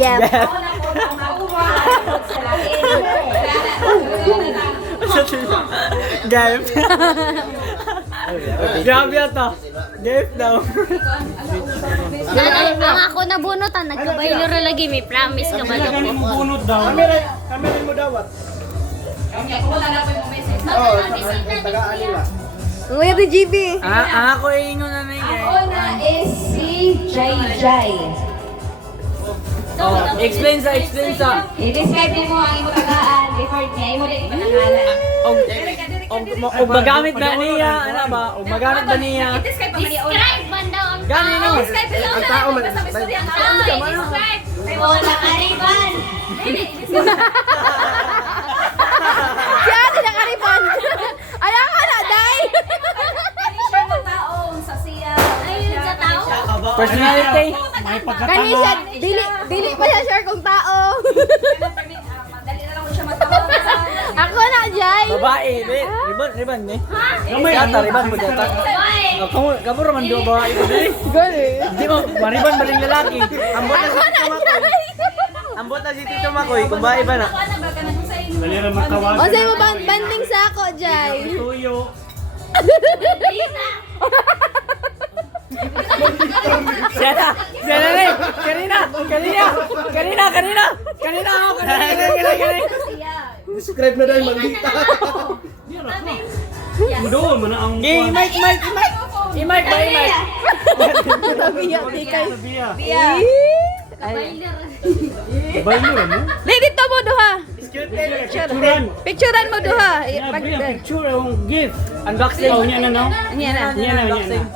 Gap. Gap. Grabe ito. Gap daw. Ang ako nabunutan, nagkabaylo ra lagi, may promise ka ba ko? Bunot daw. Kamera mo dawat. Kuya ni GB. Ako ingon na nang Ako na is si Jai Jai. Explain sa. I-describe mo ang imo tagaan before niya imo din panangalan. Og magamit na niya, ano ba? Og magamit ba niya? I-describe pa niya. Describe man daw ang Gani no. I-describe lang ang tao man. Basta may ang tao. I-describe. Wala kariban. Si ate na karipan. Ayaw ka na, day. Kani siya ng taong sa siya. ayun sa tao. Personality. Kani siya, dili pa siya share kung tao. Madali na lang ko siya matawag. Ako na, Jai. Babae, riban ni. Kamay ata riban mo data. Kamu raman do babae ko dili. Gali. Di mo, mariban ba ring lalaki? Ambot na Ako si na, Tito Makoy. Jai. Ambot na si Tito Makoy, kung bae ba na? O sa'yo mo banding sa ako, Jai. Tuyo. Siya na rin. Kanina ako. Describe na dahil malita. Doon mo na ang... I-mic ba? Biya, di kay. Biya. Baylo mo? Di, dito mo duha. Picturean. Picturean mo duha. Picture yung gift. Unboxing. Oh, niya na no? Niya na. Unboxing.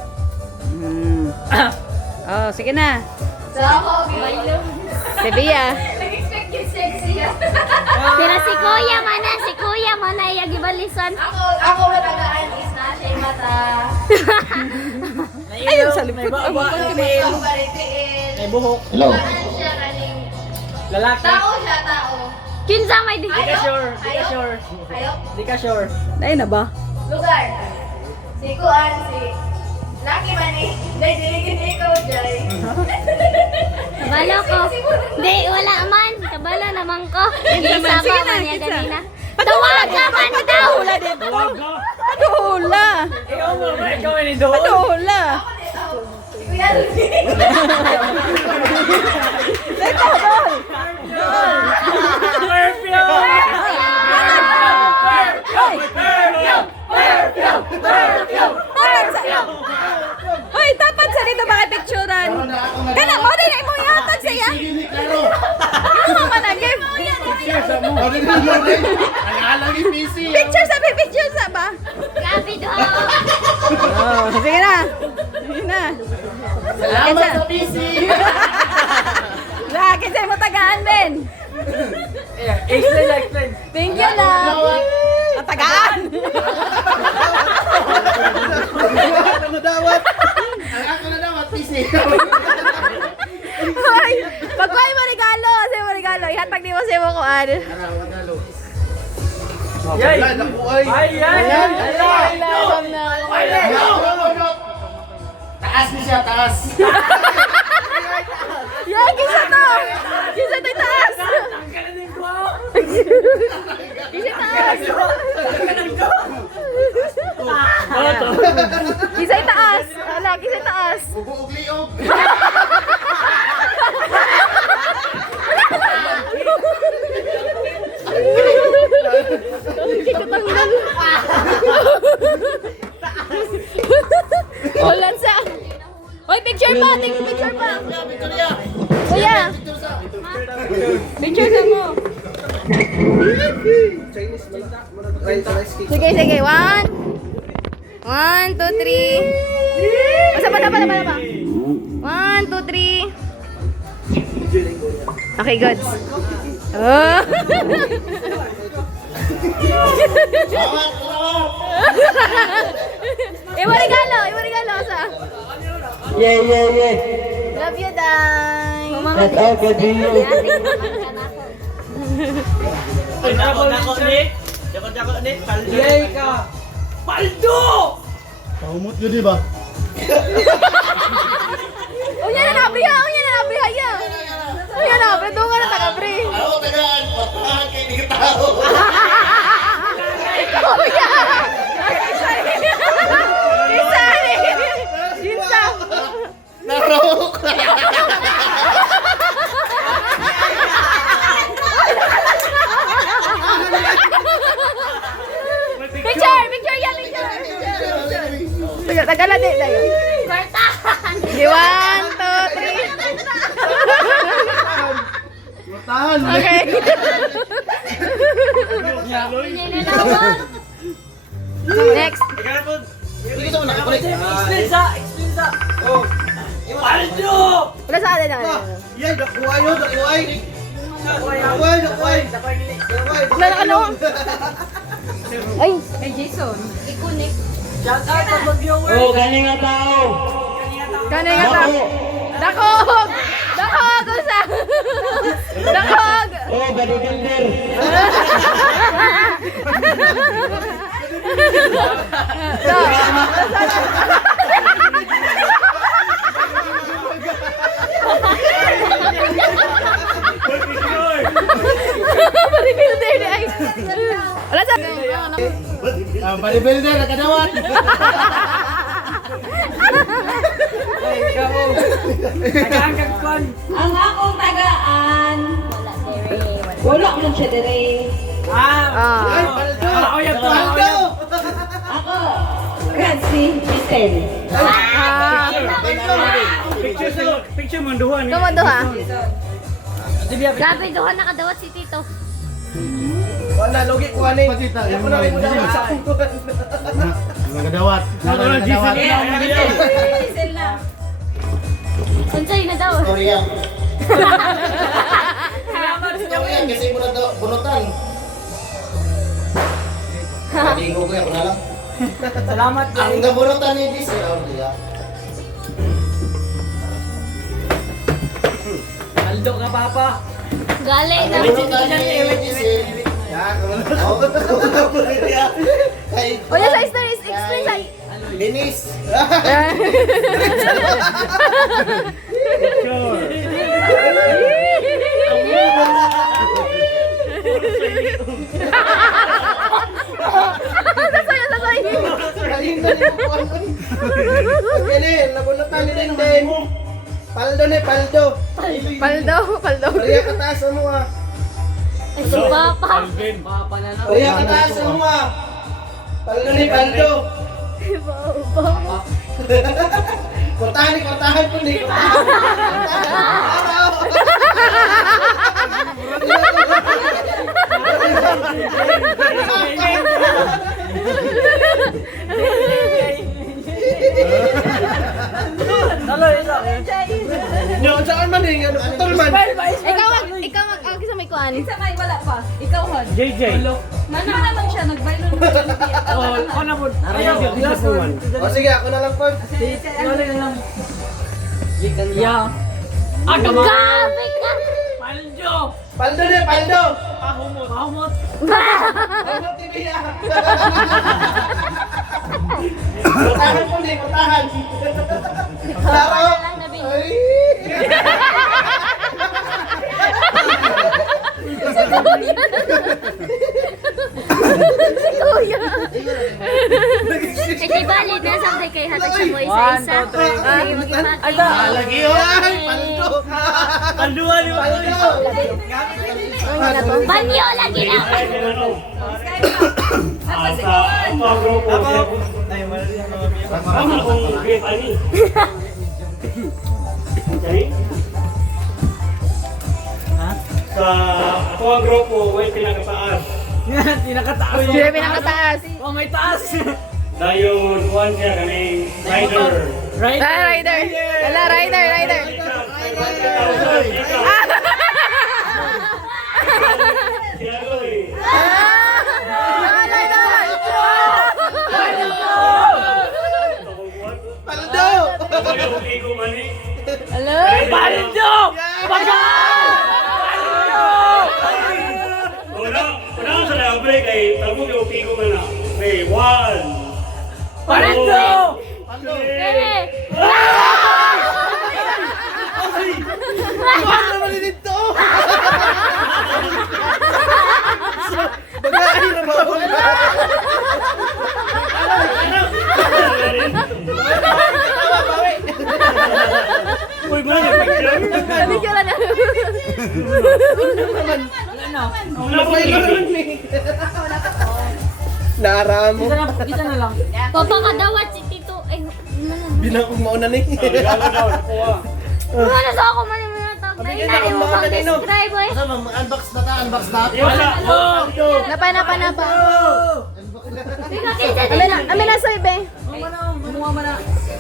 Oh, sige na. So ako, Biya. Si Bia. Nag-expect yung sexy. Pero si Kuya man ay agibalisan. Ako matagaan is na siya yung mata. Ayun sa lipot. May Ang baritiin. buhok. Hello. Ano siya kaning... Lalaki. Tao siya, tao. Kinsa may di. Di ka sure. Ayok. Di ka sure. Dahil na ba? Lugar. Si Kuan, si... Lucky man eh. Jai, diligin ikaw, Jai. Kabalo ko. Di, wala man. Kabalo naman ko. Isa Sige pa na, man niya kinsa? ganina. Tawaga man daw. Ano hula? Ikaw mo ba? Ikaw ni doon. Ano hula? Kuya, Ito, doon. Hoy, tapat sa dito bakit picturean? Kana mo din mo yatag sa iya. Ano man na give? Alang yung PC. Picture sa ba? Grabe daw. Oh, sige na. Sige na. Salamat sa PC. Lagi sa mo tagaan, Ben. Explain. Thank you na. Ang tagaan. Ako na dawat. Ako na dawat PC. Hoy, pagkuhay mo regalo. Say mo regalo. Ihatag di mo sa mo kuan. Yay! Ayan. Taas niya siya, taas. Yan, kisa to. Kisa to taas. Kisa taas. Kisa taas. Ala, kisa taas. Bubuog liog. Kikatanggal. Wala sa. Hoy, picture pa. Take picture pa. Kuya. Picture ka mo. Sige. 1, 2, 3. Basta pa. 1, 2, 3. Okay, good. Oh. Iwo regalo sa. Yeah. Love you, Day. That's all good to you. Yay ka! Paldo! Pahumot yun, di ba? Unya na nabriha ya. tahan. Okay. Pinilalawan. Next. Hindi ko nakakulit. Explain sa. Oh. Paldo! Wala sa atin na. Yay, dakuhay yun, dakuhay. Dakuhay. Meron ka noon. Ay. Ikunik. Shout out sa mga viewers. Oh, galing nga tao. Kanay nga ta. Dakog! Dakog! Usa! Dakog! Oh, bodybuilder. Bodybuilder ni ay. Wala sa... Bodybuilder, nakadawat. Ay, ikaw. Nagkakag kwan. Ang akong tagaan. Wala dire. Wala mo siya dire. Ay, paldo. Ako yan to. Paldo. Ako. Grazie, Giselle. Picture mo duhan. Tumando ha. Grabe, doon nakadawat si Tito. Wala, logi ko ani. Ako na rin mo dawat sa kukuhan. Nakadawat. Nakadawat. Giselle na. Unsay na daw. Storya. Storya, kasi mo na daw bunutan. Hindi ko kaya, ako na lang. Salamat. Ang gabunutan ni Diesel, Aulia. Paldo ka, Papa. Gali na. Gabunutan ni Diesel. O yan sa story. Explain sa... Linis. Sasaya, sasaya. Galing na niyo po. Pagkali, nabunutan ni Denden. Paldo ni, paldo. Paldo, paldo. Maria kataas mo ah. Ay, si Papa. Papa na lang. Maria kataas mo ah. Paldo ni, paldo. Kortahan ko ni. Talo, ito. Yo, saan man eh, ano putol man. Ikaw ang kisa may kuan. Isa may wala pa. Ikaw hon. JJ. Mana naman siya nag-viral mo. Oh, ako na po. Ayaw, last one. O sige, ako na lang po. Wala na lang. Yeah. Agama. Grabe ka. Paldo. Paldo ni, paldo. Pahumot. Paldo TV ah. Kortahan ko ni, kortahan. Klaro. Lang na bin. Ay. Kuya. Eh, di bali na sabay kay hatag sa mo isa-isa. 1, 2, 3. Sige, mag-ipat. Ay, da. Lagi ay, paldo. Palduan yung Paldo. Banyo lagi na. Sa grupo. Ay, wala rin ang mga miyak. Ano kung grade ani? Okay? Ha? Sa ako ang grupo, way pinakataas. Yan, pinakataas. Sila pinakataas. Oh, may taas. Dayon, kuhan siya kami, rider. Right. Rider. Wala, rider. Sinagoy. Paldo. Kaya kung igo mani. Hello? Paldo! Una sa na-break ay tagong yung pigo man na. Okay, 1. Paldo! Eh, Ano naman dito? Bagay na ba? Uy, man, picture. Sabi ka lang na. Wala po Naaramo. Isa na lang. papakadawat si Tito. Ay, ano na. Binakog mauna ni. Regalo daw, nakuha. Ano sa ako man yung mga tao. Wag na inali mo pang describe eh. Asa man unbox na ta, unbox na. Wala. Napa. Kinsa Amin na sa ibe.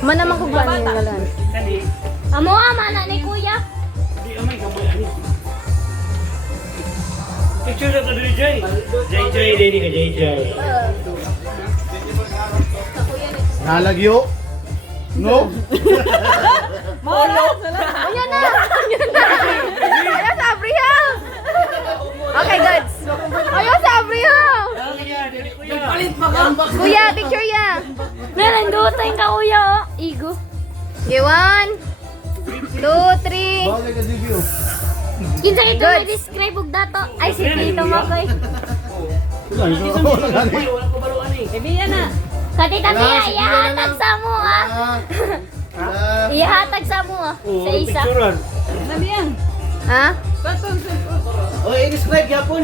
Mana man kung gano'n yung galan. Kani. Amo mana ni kuya. Di amay kamay ani. Picture na to JJ. JJ dini ka JJ. Nalagyo. No? Ayan na! Ayan sa Abriha! Okay, good. Ayan sa Abriha! Kuya, picture ya! Meron dutan ka kuya oh. Igo. Okay, 1, 2, 3. Bawal ka video. Kinsa ito may describe og dato. Ay si Tito Makoy. Wala ko balo ani. Katita Tia, ihatag sa mo ah. Ihatag sa mo ah. Oh, Sa isa. picturean. Ha? Oh, i-describe yapon.